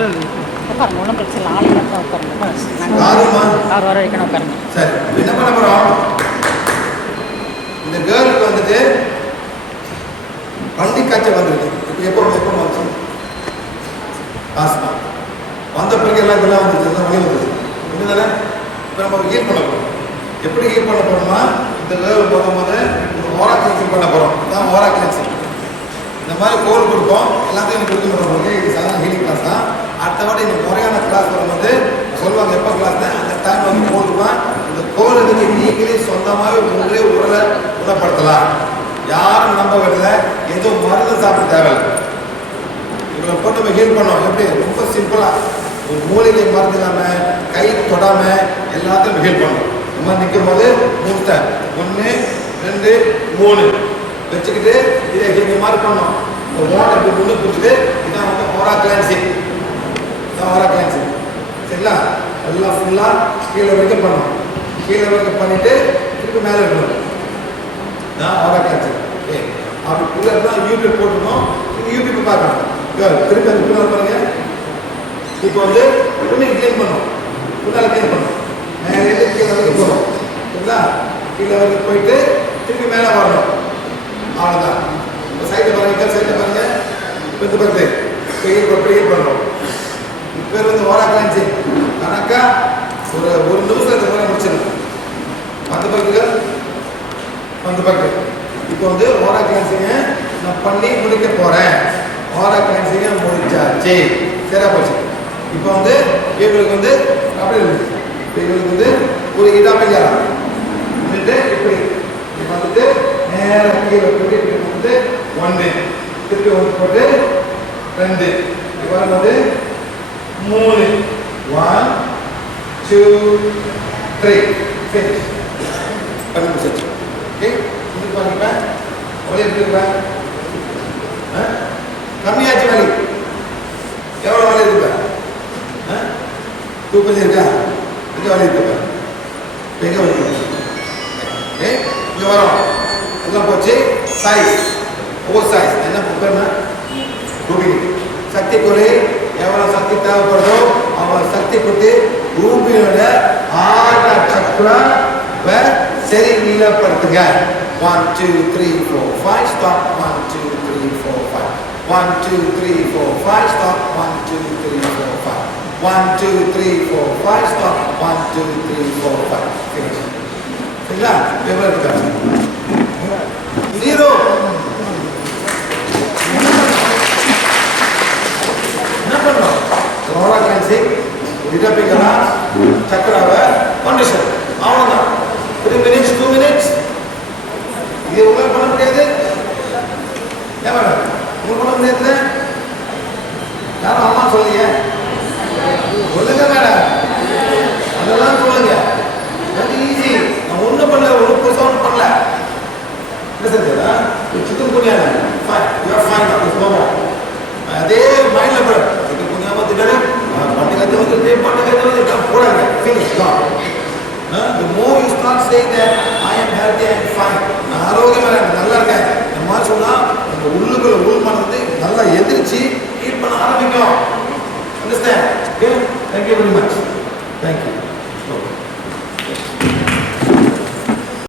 உட்காருங்க, ஒன்றும் பிரச்சனை இல்லை. ஆளுங்க தான் உட்காருங்க. ஆறு வர வைக்கணும், உட்காருங்க. சரி, என்ன பண்ண போகிறோம்? இந்த கேர்ளுக்கு வந்துட்டு பள்ளி காய்ச்சல் வந்துருக்கு. இப்போ எப்போ வந்துச்சு? ஆஸ்மா வந்த பிறகு எல்லாம் இதெல்லாம் வந்துச்சு, வழி வந்துச்சு. என்னதானே இப்போ நம்ம ஹீல் பண்ண போகிறோம். எப்படி ஹீல் பண்ண போகிறோமா? இந்த கேர்ள் போகும்போது ஒரு ஓரா கிளென்சிங் பண்ண போகிறோம். இதான் ஓரா கிளென்சிங். இந்த மாதிரி கோல் கொடுப்போம், எல்லாத்தையும் கொடுக்க மாட்டோம். இது சாதாரண ஹீலிங் கிளாஸ் தான். அடுத்த வாட்டி இந்த முறையான கிளாஸ் வரும்போது சொல்லுவாங்க எப்போ கிளாஸ் தான், அந்த டைம் வந்து போட்டுருவான். இந்த கோல் இதுக்கு நீங்களே சொந்தமாகவே உங்களே உடலை குணப்படுத்தலாம். யாரும் நம்ப விடலை, எதுவும் மருந்து சாப்பிட தேவையில்லை. இவங்களை போட்டு நம்ம ஹீல் பண்ணோம். எப்படி? ரொம்ப சிம்பிளாக ஒரு மூலிகை மருந்து இல்லாமல் கை தொடாமல் எல்லாத்தையும் ஹீல் பண்ணோம். இந்த மாதிரி நிற்கும் போது 3 ஸ்டெப், 1 2 3 வச்சுக்கிட்டு இதை இந்த மாதிரி பண்ணோம். இந்த ஓட்டை இப்படி முன்னு கொடுத்துட்டு இதான் வந்து ஓரா கிளென்சிங். இதான் ஓரா கிளென்சிங். சரிங்களா? எல்லாம் ஃபுல்லாக கீழே வரைக்கும் பண்ணோம். கீழே வரைக்கும் பண்ணிவிட்டு திருப்பி மேலே இருக்கணும். இதான் ஓரா கிளென்சிங். ஓகே, அப்படி உள்ளே தான் யூடியூப் போட்டுருக்கோம். நீங்கள் யூடியூப் பார்க்கலாம். திருப்பி அந்த பின்னால் பாருங்க. இப்போ வந்து உடனே க்ளீன் பண்ணோம், முன்னால் க்ளீன் பண்ணோம். மேலே கீழே வரைக்கும் போகிறோம். சரிங்களா? கீழே வரைக்கும் போயிட்டு திருப்பி மேலே வரணும். அவ்வளோதான். இப்போ சைட்டை பாருங்க, சைட்டை பாருங்க. இப்போ இந்த பக்கத்து க்ளீன் பண்ணுறோம். இப்போ பேர் வந்து ஓரா கிளென்சிங். கணக்கா ஒரு நிமிஷத்துக்கு மேலே முடிச்சிடணும். அந்த பக்கத்து இப்போ வந்து ஓரா கிளென்சிங்கை நான் பண்ணி முடிக்க போகிறேன். ஓரா கிளென்சிங்கை முடிச்சாச்சு. சரியா போச்சு. இப்போ வந்து இவங்களுக்கு வந்து அப்படி இருந்துச்சு. இப்போ இவங்களுக்கு வந்து ஒரு இடமையா வந்துட்டு இப்படி வந்துட்டு நேரம் கீழே போட்டு இப்படி வந்து 1 திருப்பி 1 போட்டு 2 இப்போ வந்து 3 1 2 3 finish பண்ணி முடிச்சாச்சு. ஓகே, இது பண்ணிப்பேன். ஒரே எப்படி இருப்பேன்? கம்மியாச்சு வலி. எவ்வளோ வலி இருப்பேன்? தூக்கம் இருக்கா? எங்கே வலி இருப்பேன்? எங்கே வலி இருப்பேன்? இங்கே வரோம். எல்லாம் போச்சு. சைஸ், ஒவ்வொரு சைஸ் என்ன புக்கர்னா ரூபி சக்தி குறை. எவ்வளோ சக்தி தேவைப்படுதோ அவ்வளோ சக்தி கொடுத்து ரூபியோட ஆட சக்கரை சரி நீளப்படுத்துங்க. 1 2 3 4 5 ஸ்டாப். 1 2 3 4 5 1 2 3 4 5 stop. 1 2 3 4 5 1 2 3 4 5 stop. 1 2 3 4 5 finish. சரிங்களா? எவ்வளோ இருக்கா? 0. என்ன பண்ணுறோம்? ஓரா கிளென்சிங், இடப்பிங்களா சக்கராவை கண்டிஷன். அவ்வளோதான். 3 minutes 2 minutes. இது உங்களால் பண்ண முடியாது. ஏன் மேடம் உங்களுக்கு பண்ண முடியாது? யாரும் அம்மா சொல்லிய சொல்லுங்க மேடம், அதெல்லாம் சொல்லுங்க. Very easy. நான் ஒன்றும் பண்ணல, ஒன்றும் புதுசாக ஒன்றும் பண்ணல. என்ன செஞ்சா சிக்கன் குனியாங்க. Fine, you are fine. அதே மைண்டில் போட சிக்கன் குனியாம திட்டாரு பண்டிகை வந்து பண்டிகை வந்து போடாங்க. ஃபினிஷ் தான். The more you start saying that I am healthy and fine, நான் ஆரோக்கியமாக இருக்கேன், நல்லா இருக்கேன், இந்த மாதிரி சொன்னால் நம்ம உள்ளுக்குள்ள உள்மனம் வந்து நல்லா எதிர்த்து ஹீல் பண்ண ஆரம்பிக்கும். Understand? Okay? Thank you very much. Thank you.